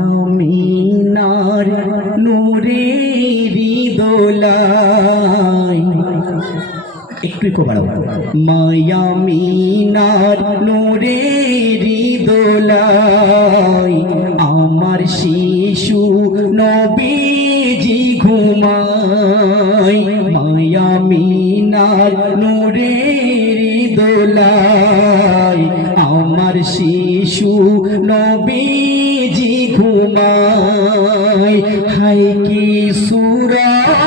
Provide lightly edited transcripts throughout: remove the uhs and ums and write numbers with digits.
মায়ামিনার নূরেরি দোলায় একটু বাড়াও। মায়ামিনার নূরেরি দোলায় আমার শিশু নবীজি ঘুমায়। মায়ামিনার নূরেরি দোলায় আমার শিশু নবীজি ঘুমায়। হায় কি সূরত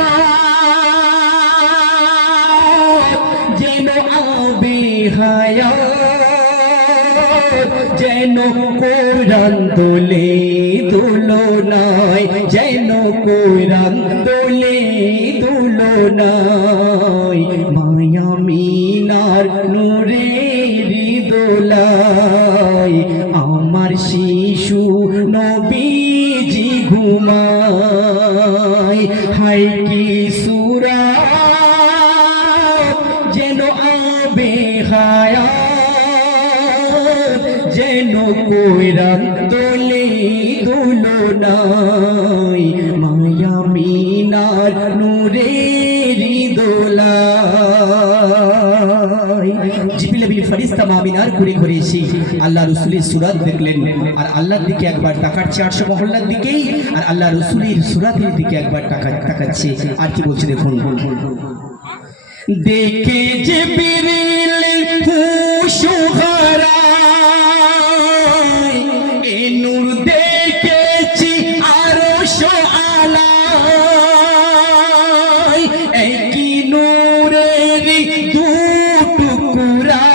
যেন আবে হায়াত, যেন কোরআন দোলে দোলনায়, যেন কোরআন দোলে দোলনায়। মায়ামিনার নূরেরি দোলায় আমার শিশু নবীজি ঘুমায়। হায় কি সূরত যেন আবে হায়াত, যেন কোরআন দোলে দোলনায়। মায়ামিনার নূরেরি দোলায়। জিবরিল ফেরেশতা মামিনার ঘুরে ঘুরে এসে আল্লাহ রাসূলের সূরত দেখলেন, আর আল্লাহর দিকে একবার তাকাচ্ছে 800 মহল্লার দিকেই, আর আল্লাহ রাসূলের সূরতের দিকে একবার তাকাচ্ছে। আর কি বলছে দেখুন। দেখে জিবরিল হুশ হারায়, এ নূর দেখেছি আরশ আলায়। একই নূরের দু টুকরা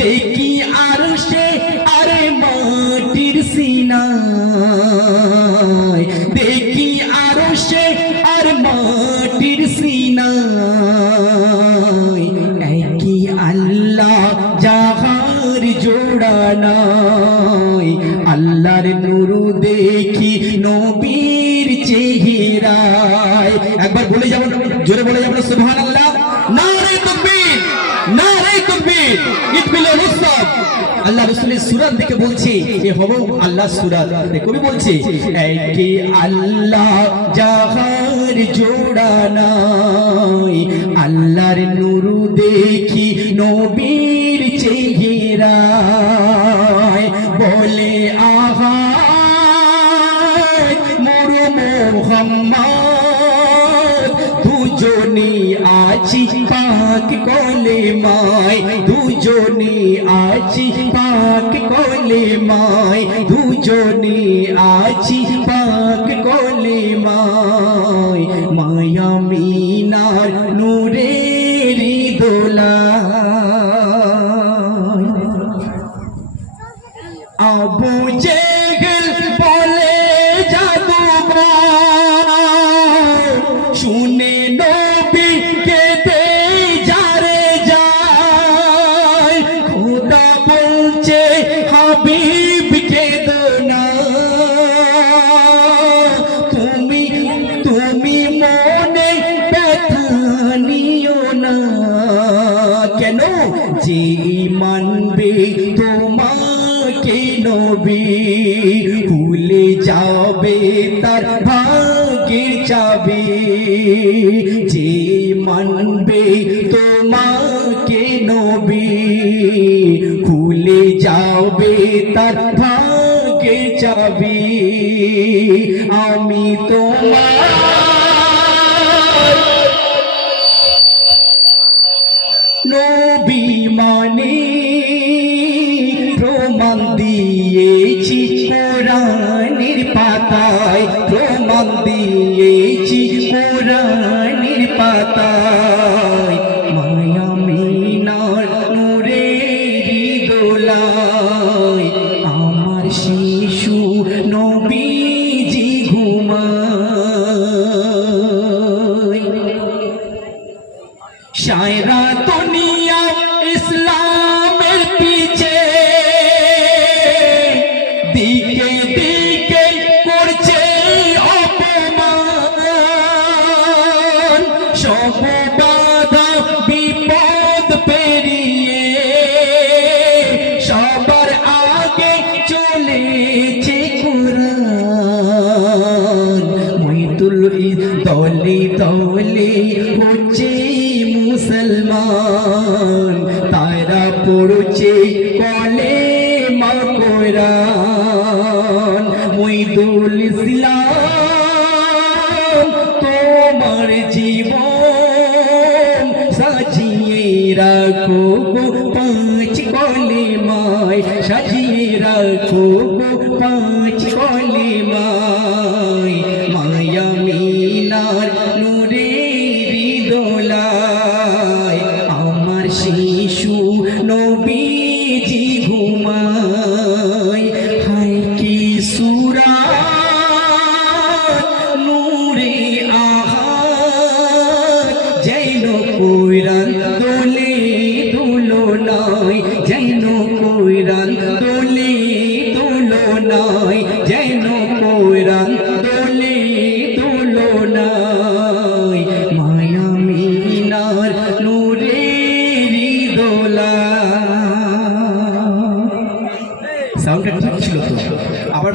দেখি আরশে আর মাটির সিনায়, দেখি আরশে আর মাটির সিনায়। একই আল্লাহ যাহার জোড়া নাই, আল্লাহর নূর দেখি নবীর চেহারায়। একবার বলে যাবেন, জোরে বলে যাবেন সুবহানাল্লাহ। নারে তাকবীর, নারে তাকবীর, ইকবিল রুসব। আল্লাহ রাসূলের সূরত দেখে বলছে এ হলো আল্লাহর সূরত। কবি বলছে একই আল্লাহ যাহার জোড়া নাই, আল্লাহর নূর দেখি নবীর চেহারায়। বলে আহাদ মোর মুহাম্মদ, দুজনে আছি পাক কলেমায়, দুজনে আছি পাক কলেমায়, দুজনে আছি পাক কলেমায়। মায়ামিনার নূরেরি দোলায়। আবু জেহেল বলে জাদুকর, শুনে নবী কেঁদে যারে যায়। খোদা বলছে হাবিব কেঁদো না, তুমি তুমি মনে ব্যথা নিও না। কেন যে মানবে তোমাকে নবী, ভুলে যাবে তার ভাগ্যের চাবি। যে মানবে তোমাকে নবী, ভুলে যাবে তার ভাগ্যের চাবি। আমি তোমার নবী মানি, প্রমাণ দিয়েছি কোরআনের পাতায়, প্রমাণ দিয়েছি কোরআনের পাতায়। মায়ামিনার নূরেরি দোলায় আমার শিশু নবীজি ঘুমায়। শায়রা দুনিয়া ইসলামের পিছে দিকে দিকে করছে অপমান, সব বাধা বিপদ পেরিয়ে সবার আগে বলেছে কোরআন মহিতুল দলে দলে হচ্ছে মুসলমান তারা পড়ছে কলেমা কোরআন মহিদুল ইসলাম তোমার জীবন সাজিয়ে রাখো পাঁচ কলেমায় সাজিয়ে রাখো পাঁচ কলেমায় মায়া মিনার নূরের দোলায় আমার শিশু নবীজি ঘুমায় হায় কি সূরাত নূরে আহাদ যেন কোরআন দোলে দুলনায় যেন কোরআন দোলে দুলনায় যেন কোরআন দোলে দুলনায় মায়া মিনার নূরের দোলায়। সাউন্ডটা ঠিক ছিল তো আবার